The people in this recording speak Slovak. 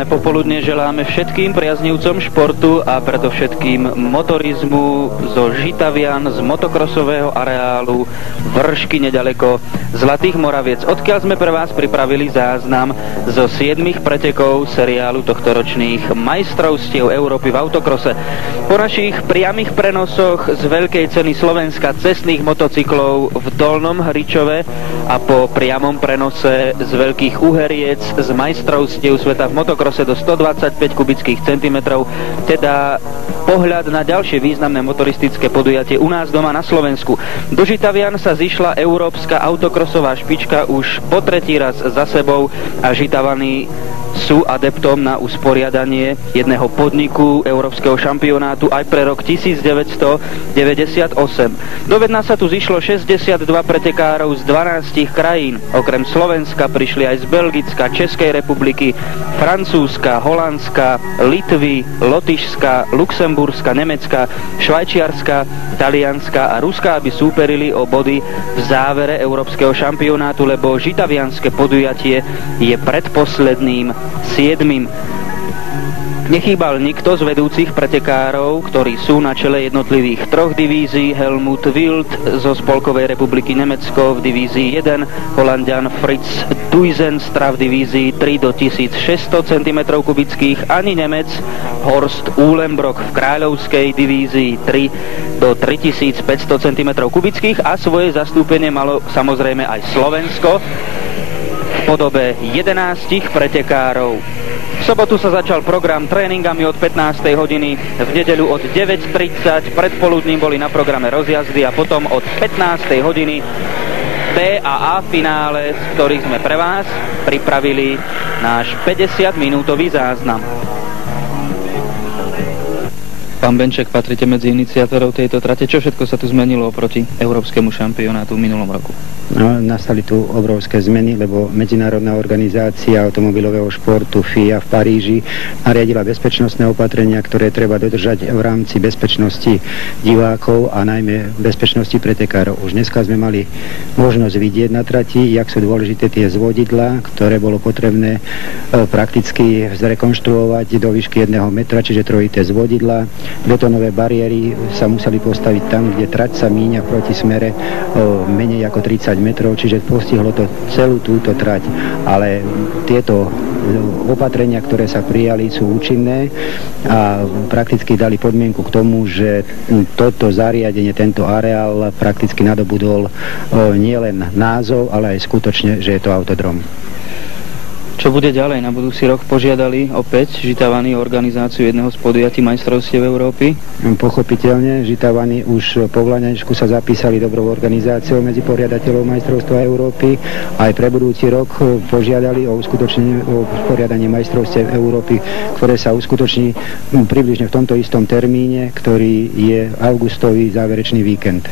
Príjemné popoludne želáme všetkým priaznivcom športu a predovšetkým motorizmu zo Žitavian, z motokrosového areálu Vršky nedaleko Zlatých Moraviec, odkiaľ sme pre vás pripravili záznam zo 7 pretekov seriálu tohtoročných majstrovstiev Európy v autokrose. Po našich priamych prenosoch z veľkej ceny Slovenska cestných motocyklov v Dolnom Hričove a po priamom prenose z veľkých Uheriec z majstrovstiev sveta v motokrose do 125 kubických centimetrov, teda pohľad na ďalšie významné motoristické podujatie u nás doma na Slovensku. Do Žitavian sa zišla európska autokrosová špička už po tretí raz za sebou a Žitavany sú adeptom na usporiadanie jedného podniku európskeho šampionátu aj pre rok 1998. Dovedná sa tu zišlo 62 pretekárov z 12 krajín. Okrem Slovenska prišli aj z Belgicka, Českej republiky, Francúzska, Holandska, Litvy, Lotyšska, Luxemburska, Nemecka, Švajčiarska, Talianska a Ruska, aby súperili o body v závere európskeho šampionátu, lebo žitavianske podujatie je predposledným 7. Nechýbal nikto z vedúcich pretekárov, ktorí sú na čele jednotlivých troch divízií. Helmut Wild zo Spolkovej republiky Nemecko v divízii 1, Holanďan Fritz Duijenstra v divízii 3 do 1600 cm kubických, ani Nemec Horst Uhlenbrock v kráľovskej divízii 3 do 3500 cm kubických a svoje zastúpenie malo samozrejme aj Slovensko v podobe 11 pretekárov. V sobotu sa začal program tréningami od 15. hodiny, v nedeľu od 9:30, predpoludním boli na programe rozjazdy a potom od 15. hodiny B a A finále, z ktorých sme pre vás pripravili náš 50-minútový záznam. Pán Benček, patríte medzi iniciátorov tejto trate. Čo všetko sa tu zmenilo oproti európskemu šampionátu v minulom roku? No, nastali tu obrovské zmeny, lebo Medzinárodná organizácia automobilového športu FIA v Paríži nariadila bezpečnostné opatrenia, ktoré treba dodržať v rámci bezpečnosti divákov a najmä bezpečnosti pretekárov. Už dneska sme mali možnosť vidieť na trati, jak sú dôležité tie zvodidlá, ktoré bolo potrebné prakticky zrekonštruovať do výšky 1 metra, čiže trojité zvodidlá. Betónové bariéry sa museli postaviť tam, kde trať sa míňa v protismere menej ako 30 metrov, čiže postihlo to celú túto trať. Ale tieto opatrenia, ktoré sa prijali, sú účinné a prakticky dali podmienku k tomu, že toto zariadenie, tento areál prakticky nadobudol nielen názov, ale aj skutočne, že je to autodrom. Čo bude ďalej? Na budúci rok požiadali opäť Žitavany o organizáciu jedného z podujatí majstrovstiev Európy? Pochopiteľne, Žitavany už po Vlaňačku sa zapísali dobrou organizáciou medzi poriadateľov majstrovstva Európy. Aj pre budúci rok požiadali o usporiadanie majstrovstiev Európy, ktoré sa uskutoční približne v tomto istom termíne, ktorý je augustový záverečný víkend.